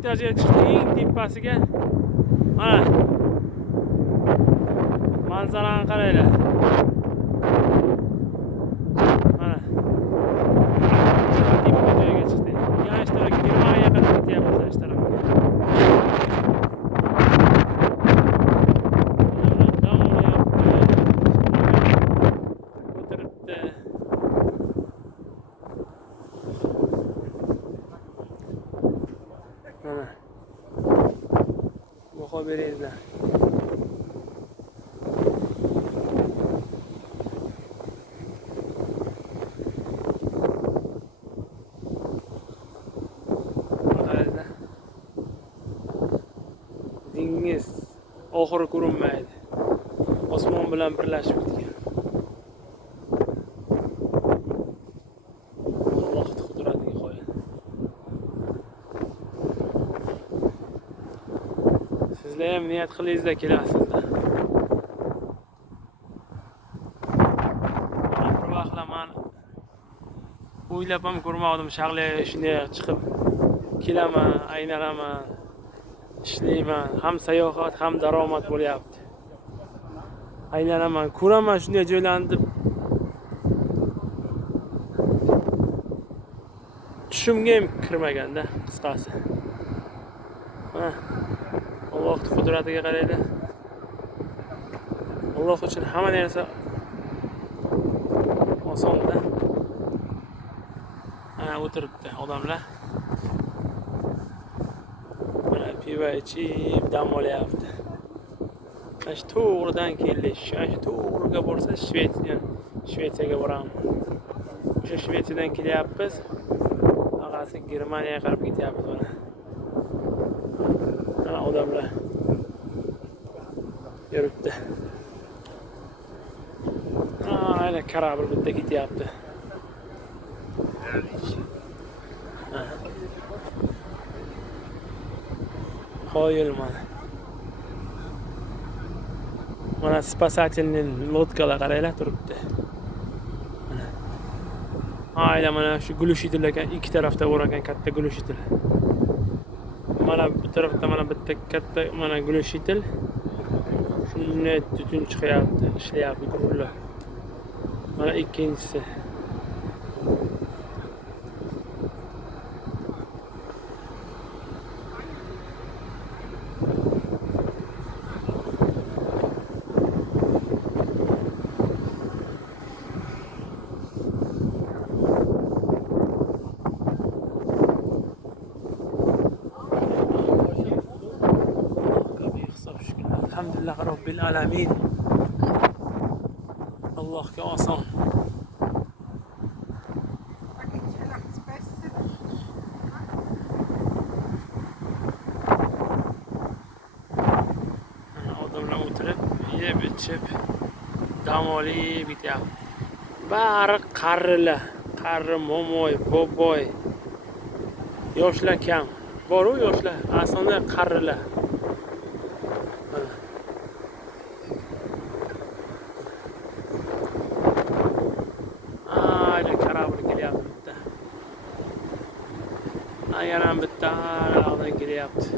etajiga chiqdi, eng tepasiga. Mana manzarani qaranglar. Mana tepa joyga chiqdi. Yana shu tarafga Germaniyaga qarab ketyapmiz, shu tarafga. Mana baho beringlar. Dengiz oxiri ko'rinmaydi. Osmon bilan birlashib ketgan. Alloh qudratiga qo'yadi. Sizlar ham niyat qilingizlar, kelasizlar. Bir vaqtlar men o'ylab ham ko'rmadim, shag'li shunday chiqib kelaman, aylanaman, ishlayman, ham sayohat, ham daromad bo'lyapti. Aylanaman, ko'raman shunday joylarni deb tushimga ham kirmaganda, qisqasi. Alloh qudratiga qaraydi. Alloh uchun hamma narsa osonda. Ana o'tiribdi odamlar. Mana pivo ichib dam olyapti. Ash to'g'ridan kelish, ash to'g'riga borsa Shvetsiyaga boramiz. O'sha Shvetsiyadan kelyapmiz. Ag'asi Germaniyaga qarab ketyapmiz mana. Mana odamlar yuribdi. Aynan karabil bitta ketyapti. Qoyil mana. Mana spasательный lodkalar qaranglar turibdi. Aynan mana shu gulushitlar ekan, ikki tarafda bor ekan katta gulushitlar. Mana bu tarafda mana bitta katta mana gulushitl. Shunday tutun chiqyapti, ishlayapti gurullar. Mana ikkinchisi. Alhamdulillah Rabbil alamin. Allohga oson. Odamlar o'tirib, yeb ichib dam olib ketyapti. Bari qarilar, qari momoy, boboy. Yoshlar kam. Bor-ku yoshlar, aslida qarilar. Yana bitta araqdan kelyapti.